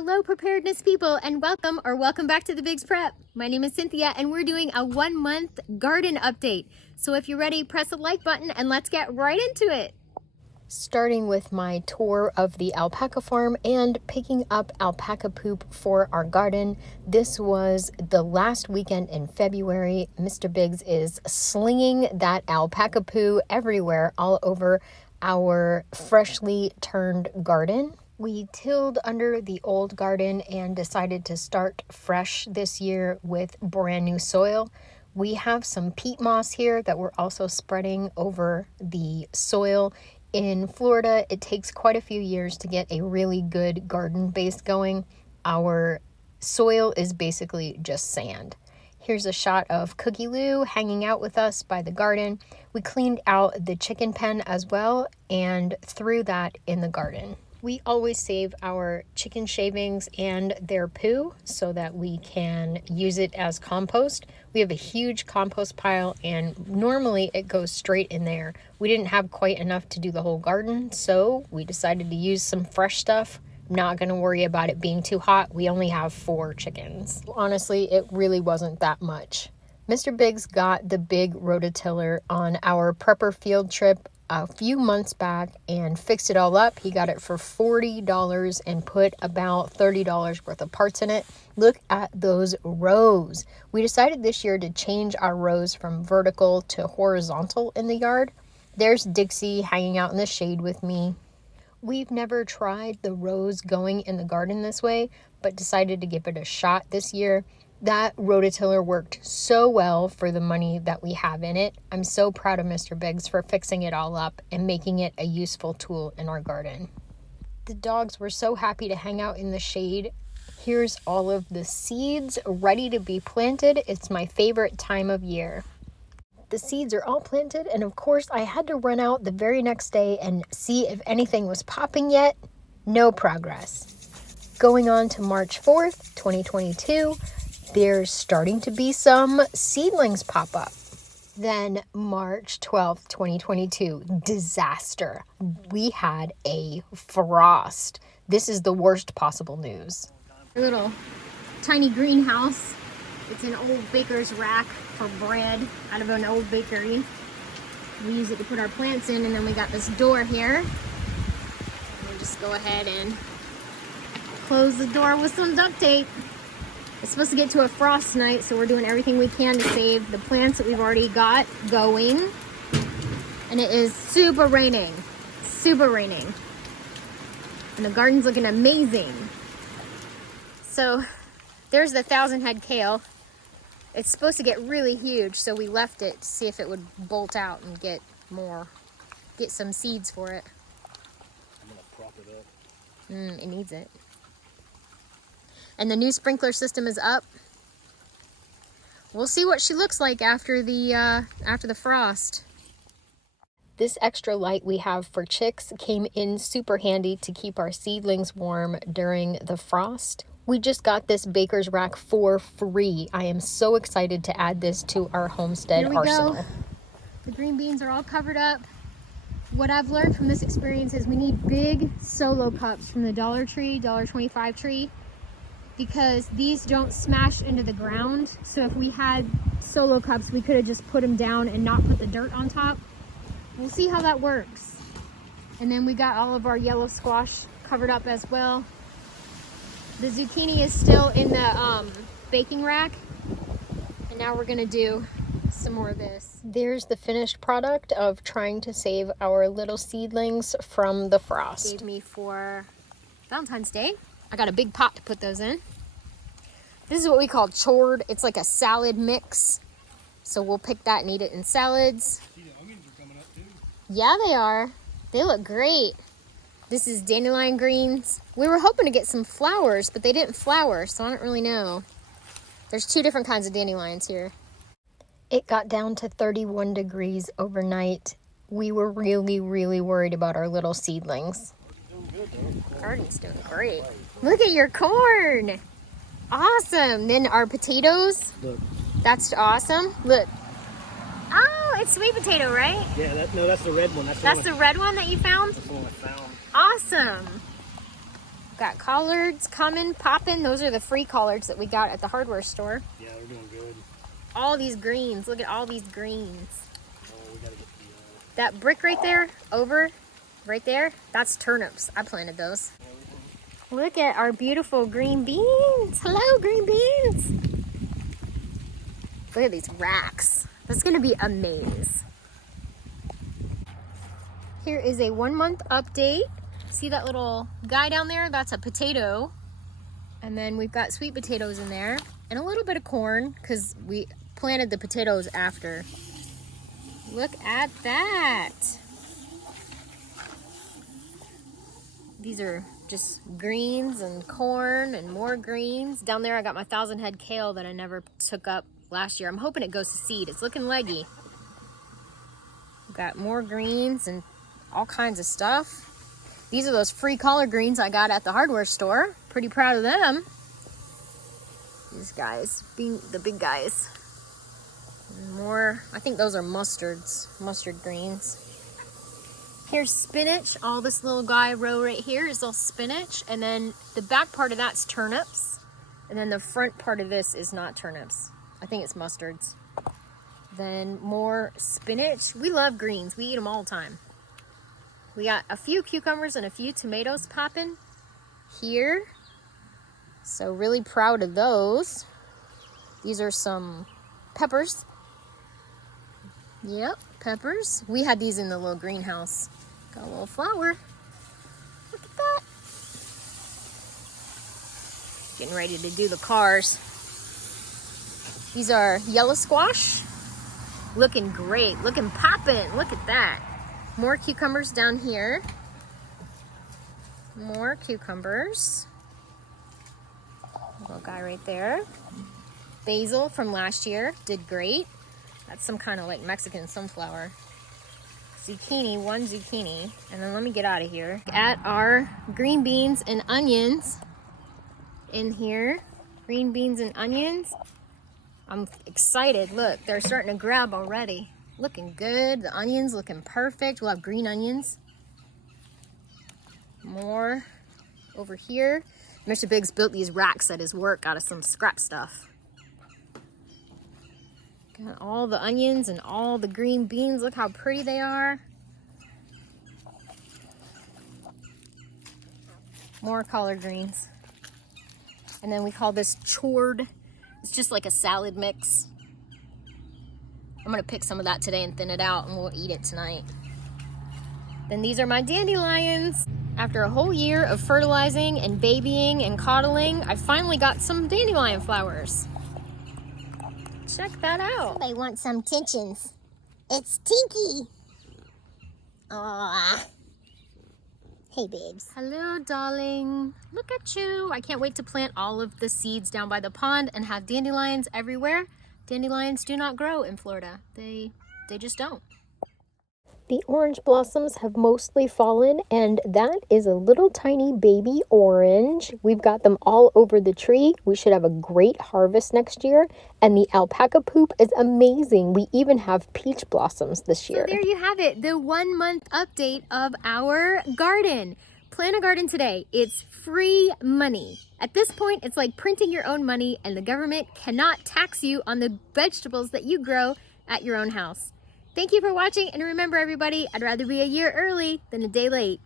Hello preparedness people, and welcome back to the Bigs Prep. My name is Cynthia and we're doing a 1-month garden update. So if you're ready, press the like button and let's get right into it. Starting with my tour of the alpaca farm and picking up alpaca poop for our garden. This was the last weekend in February. Mr. Biggs is slinging that alpaca poo everywhere all over our freshly turned garden. We tilled under the old garden and decided to start fresh this year with brand new soil. We have some peat moss here that we're also spreading over the soil. In Florida, it takes quite a few years to get a really good garden base going. Our soil is basically just sand. Here's a shot of Cookie Lou hanging out with us by the garden. We cleaned out the chicken pen as well and threw that in the garden. We always save our chicken shavings and their poo so that we can use it as compost. We have a huge compost pile and normally it goes straight in there. We didn't have quite enough to do the whole garden, so we decided to use some fresh stuff. I'm not going to worry about it being too hot. We only have 4 chickens. Honestly, it really wasn't that much. Mr. Biggs got the big rototiller on our prepper field trip a few months back and fixed it all up. He got it for $40 and put about $30 worth of parts in it. Look at those rows. We decided this year to change our rows from vertical to horizontal in the yard. There's Dixie hanging out in the shade with me. We've never tried the rows going in the garden this way, but decided to give it a shot this year. That rototiller worked so well for the money that we have in it. I'm so proud of Mr. Biggs for fixing it all up and making it a useful tool in our garden. The dogs were so happy to hang out in the shade. Here's all of the seeds ready to be planted. It's my favorite time of year. The seeds are all planted, and of course I had to run out the very next day and see if anything was popping yet. No progress. Going on to March 4th, 2022, there's starting to be some seedlings pop up. Then March 12th, 2022, disaster. We had a frost. This is the worst possible news. A little tiny greenhouse. It's an old baker's rack for bread out of an old bakery. We use it to put our plants in, and then we got this door here. We'll just go ahead and close the door with some duct tape. It's supposed to get to a frost night, so we're doing everything we can to save the plants that we've already got going. And it is super raining. Super raining. And the garden's looking amazing. So there's the 1,000-head kale. It's supposed to get really huge, so we left it to see if it would bolt out and get some seeds for it. I'm gonna prop it up. It needs it. And the new sprinkler system is up. We'll see what she looks like after the frost. This extra light we have for chicks came in super handy to keep our seedlings warm during the frost. We just got this baker's rack for free. I am so excited to add this to our homestead arsenal. Go. The green beans are all covered up. What I've learned from this experience is we need big solo cups from the Dollar Tree, $1.25 tree, because these don't smash into the ground. So if we had solo cups, we could have just put them down and not put the dirt on top. We'll see how that works. And then we got all of our yellow squash covered up as well. The zucchini is still in the baking rack. And now we're gonna do some more of this. There's the finished product of trying to save our little seedlings from the frost. Gave me for Valentine's Day. I got a big pot to put those in. This is what we call chord. It's like a salad mix. So we'll pick that and eat it in salads. See, the onions are coming up too. Yeah, they are. They look great. This is dandelion greens. We were hoping to get some flowers, but they didn't flower, so I don't really know. There's 2 different kinds of dandelions here. It got down to 31 degrees overnight. We were really, really worried about our little seedlings. Garden's doing great. Look at your corn. Awesome. Then our potatoes. Look. That's awesome. Look. Oh, it's sweet potato, right? Yeah, that's the red one. That's the red one that you found? That's the one I found. Awesome. Got collards coming, popping. Those are the free collards that we got at the hardware store. Yeah, they're doing good. All these greens. Look at all these greens. Oh, we gotta get That brick right there, right there, that's turnips. I planted those. Look at our beautiful green beans. Hello, green beans. Look at these racks. That's gonna be a maze. Here is a 1 month update. See that little guy down there? That's a potato. And then we've got sweet potatoes in there and a little bit of corn because we planted the potatoes after. Look at that. These are just greens and corn and more greens. Down there I got my 1,000 head kale that I never took up last year. I'm hoping it goes to seed. It's looking leggy. We've got more greens and all kinds of stuff. These are those free collard greens I got at the hardware store. Pretty proud of them. These guys, being the big guys. And more, I think those are mustards, mustard greens. Here's spinach. All this little guy row right here is all spinach. And then the back part of that's turnips. And then the front part of this is not turnips. I think it's mustards. Then more spinach. We love greens. We eat them all the time. We got a few cucumbers and a few tomatoes popping here. So really proud of those. These are some peppers. Yep, peppers. We had these in the little greenhouse. Got a little flower. Look at that. Getting ready to do the cars. These are yellow squash. Looking great, looking poppin'. Look at that. More cucumbers down here. More cucumbers. Little guy right there. Basil from last year, did great. That's some kind of like Mexican sunflower. Zucchini, one zucchini. And then let me get out of here. At our green beans and onions in here. Green beans and onions. I'm excited. Look, they're starting to grab already. Looking good. The onions looking perfect. We'll have green onions. More over here. Mr. Biggs built these racks at his work out of some scrap stuff. Got all the onions and all the green beans. Look how pretty they are. More collard greens. And then we call this chord. It's just like a salad mix. I'm gonna pick some of that today and thin it out and we'll eat it tonight. Then these are my dandelions. After a whole year of fertilizing and babying and coddling, I finally got some dandelion flowers. Check that out. Somebody wants some tensions. It's Tinky. Aww. Hey, babes. Hello, darling. Look at you. I can't wait to plant all of the seeds down by the pond and have dandelions everywhere. Dandelions do not grow in Florida. They just don't. The orange blossoms have mostly fallen, and that is a little tiny baby orange. We've got them all over the tree. We should have a great harvest next year, and the alpaca poop is amazing. We even have peach blossoms this year. So there you have it, the 1 month update of our garden. Plan a garden today. It's free money. At this point, it's like printing your own money, and the government cannot tax you on the vegetables that you grow at your own house. Thank you for watching, and remember everybody, I'd rather be a year early than a day late.